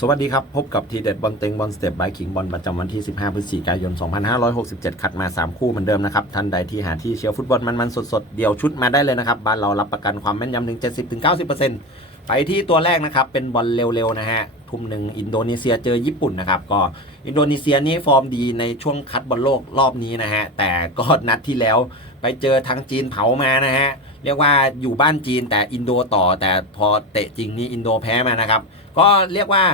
สวัสดีครับ พบกับทีเด็ดบอลเต็งบอลสเต็ปบายขิงบอลประจำวันที่ 15 พฤศจิกายน 2567 คัดมา 3 คู่เหมือนเดิมนะครับ ท่านใดที่หาที่เชียร์ฟุตบอลมันๆสดๆ เดี่ยวชุดมาได้เลยนะครับ บ้านเรารับประกันความแม่นยำถึง 70-90%ไปที่ตัวแรกนะครับ เป็นบอลเร็วๆ นะฮะ ทุ่มหนึ่งอินโดนีเซียเจอญี่ปุ่นนะครับ ก็อินโดนีเซียนี่ฟอร์มดีในช่วงคัดบอลโลกรอบนี้นะฮะแต่ก็นัดที่แล้วไปเจอทางจีนเผามานะฮะ เรียกว่าอยู่บ้านจีนแต่อินโดต่อ แต่พอเตะจริงนี่อินโดแพ้มานะครับ ก็เรียกว่า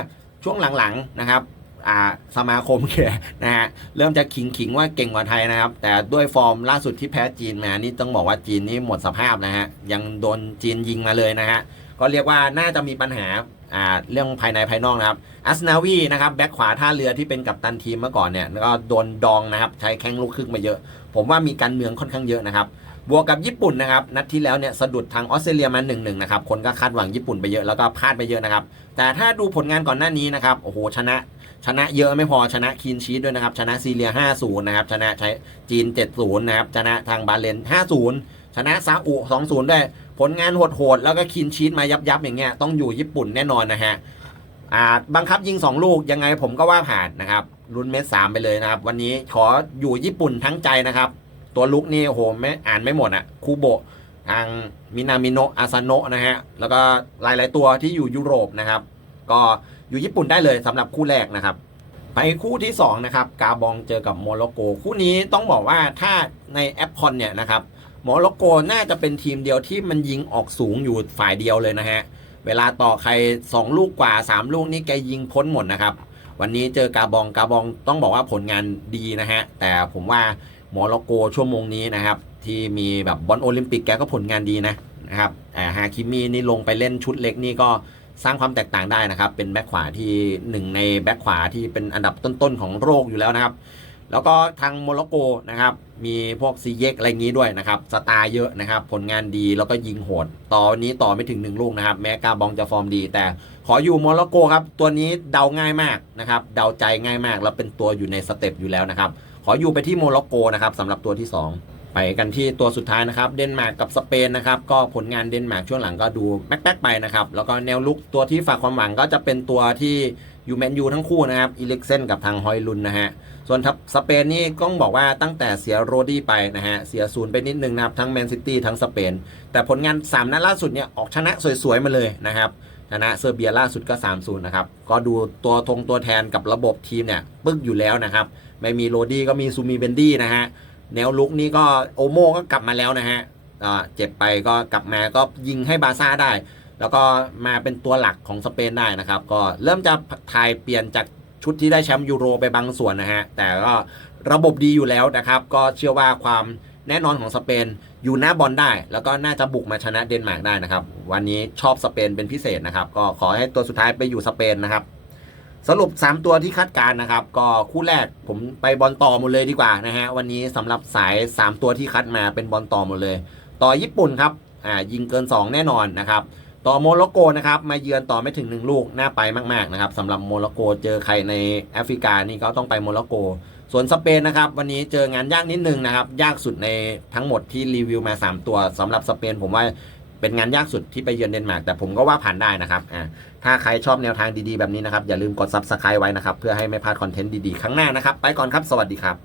ช่วงหลังๆนะครับอ่าสมาคมแกนะฮะเริ่มจะขิงขิงๆว่าเก่งกว่าไทยนะครับ แต่ด้วยฟอร์มล่าสุดที่แพ้จีนมานี่ต้องบอกว่าจีนนี่หมดสภาพนะฮะยังโดนจีนยิงมาเลยนะฮะก็เรียกว่าน่าจะมีปัญหาอ่าเรื่องภายในภายนอกนะครับอัสนาวีนะครับแบ็คขวาท่าเรือที่เป็นกัปตันทีมเมื่อก่อนเนี่ยก็โดนดองนะครับใช้แข้งลูกครึ่งมาเยอะ ผมว่ามีการเมืองค่อนข้างเยอะนะครับ บวกกับญี่ปุ่นนะครับนัดที่แล้วเนี่ยสะดุดทางออสเตรเลียมา1นหนึ่งนะครับคนก็คาดหวังญี่ปุ่นไปเยอะแล้วก็พลาดไปเยอะนะครับแต่ถ้าดูผลงานก่อนหน้านี้นะครับโอ้โหชนะชนะเยอะไม่พอชนะคีนชีสด้วยนะครับชนะซีเรีย 5-0 นะครับชนะใช้จีน 7-0 นะครับชนะทางบาเลน 5-0 ชนะซาอุ 2-0 ด้วยผลงานโหดๆแล้วก็คีนชีสมายับๆอย่างเงี้ยต้องอยู่ญี่ปุ่นแน่นอนนะฮะอ่าบังคับยิง 2 ลูกยังไงผมก็ว่าผ่านนะครับลุ้นเม็ดสามไปเลยนะครับ วันนี้ขออยู่ญี่ปุ่นทั้งใจนะครับ ตัวลุกนี่โอ้โหไม่อ่านไม่หมดอะคูโบะทางมินามิโนะอาซาโนะนะฮะ แล้วก็หลาย ๆ ตัวที่อยู่ยุโรปนะครับ ก็อยู่ญี่ปุ่นได้เลยสำหรับคู่แรกนะครับ ไปคู่ที่ 2 นะครับ กาบองเจอกับโมร็อกโก คู่นี้ต้องบอกว่าถ้าในแอปคอนเนี่ยนะครับโมร็อกโกน่าจะเป็นทีมเดียวที่มันยิงออกสูงอยู่ฝ่ายเดียวเลยนะฮะ เวลาต่อใคร 2 ลูกกว่า 3 ลูกนี่แกยิงพ้นหมดนะครับ วันนี้เจอกาบองกาบองต้องบอกว่าผลงานดีนะฮะ แต่ผมว่า โมร็อกโกชั่วโมงนี้นะครับ ที่มีแบบบอลโอลิมปิกแกก็ผลงานดีนะนะครับอ่าฮาคิมีนี่ลงไปเล่นชุดเล็กนี่ก็สร้างความแตกต่างได้นะครับ เป็นแบ็คขวาที่หนึ่งในแบ็คขวาที่เป็นอันดับต้นๆของโลกอยู่แล้วนะครับ แล้วก็ทางโมร็อกโกนะครับ มีพวกซีเยกอะไรงนี้ด้วยนะครับ สตาร์เยอะนะครับ ผลงานดีแล้วก็ยิงโหด ตอนนี้ต่อไม่ถึงหนึ่งลูกนะครับ แม้กาบองจะฟอร์มดี แต่ขออยู่โมร็อกโกครับ ตัวนี้เดาง่ายมากนะครับ เดาใจง่ายมาก แล้วเป็นตัวอยู่ในสเต็ปอยู่แล้วนะครับ ขออยู่ไปที่โมร็อกโกนะครับสำหรับตัวที่ 2 ไปกันที่ตัวสุดท้ายนะครับ เดนมาร์กกับสเปนนะครับ ก็ผลงานเดนมาร์กช่วงหลังก็ดูแป๊กๆไปนะครับ แล้วก็แนวลุกตัวที่ฝากความหวังก็จะเป็นตัวที่ยูแมนยูทั้งคู่นะครับอีเล็กเซนกับทางฮอยลุนนะฮะ ส่วนทัพสเปนนี่ต้องบอกว่าตั้งแต่เสียโรดี้ไปนะฮะ เสียศูนย์ไปนิดนึงนะครับ ทั้งแมนซิตี้ทั้งสเปน แต่ผลงาน 3 นัดล่าสุดเนี่ยออกชนะสวยๆมาเลยนะครับ ชนะเซอร์เบียล่าสุดก็ 3-0 นะครับ ก็ดูตัวทงตัวแทนกับระบบทีมเนี่ยปึ๊กอยู่แล้วนะครับ ไม่มีโรดี้ก็มีซูมีเบนดี้นะฮะ แนวลุกนี่ก็โอโมก็กลับมาแล้วนะฮะเจ็บไปก็กลับมาก็ยิงให้บาซ่าได้ แล้วก็มาเป็นตัวหลักของสเปนได้นะครับ ก็เริ่มจะทายเปลี่ยนจากชุดที่ได้แชมป์ยูโรไปบางส่วนนะฮะ แต่ก็ระบบดีอยู่แล้วนะครับ ก็เชื่อว่าความ แน่นอนของสเปนอยู่หน้าบอลได้ แล้วก็น่าจะบุกมาชนะเดนมาร์กได้นะครับ วันนี้ชอบสเปนเป็นพิเศษนะครับ ก็ขอให้ตัวสุดท้ายไปอยู่สเปนนะครับ สรุป 3 ตัวที่คาดการนะครับ ก็คู่แรกผมไปบอลต่อหมดเลยดีกว่านะฮะวันนี้สำหรับสาย 3 ตัวที่คัดมาเป็นบอลต่อหมดเลย ต่อญี่ปุ่นครับอ่ายิงเกิน 2 แน่นอนนะครับต่อโมร็อกโกนะครับมาเยือนต่อไม่ถึง 1 ลูกน่าไปมากๆนะครับสำหรับโมร็อกโกเจอใครในแอฟริกานี่ก็ต้องไปโมร็อกโก ส่วนสเปนนะครับ วันนี้เจองานยากนิดนึงนะครับ ยากสุดในทั้งหมดที่รีวิวมา 3 ตัวสำหรับสเปนผมว่าเป็นงานยากสุดที่ไปเยือนเดนมาร์กแต่ผมก็ว่าผ่านได้นะครับอ่าถ้าใครชอบแนวทางดีๆแบบนี้นะครับ อย่าลืมกด subscribe ไว้นะครับ เพื่อให้ไม่พลาดคอนเทนต์ดีๆครั้งหน้านะครับ ไปก่อนครับ สวัสดีครับ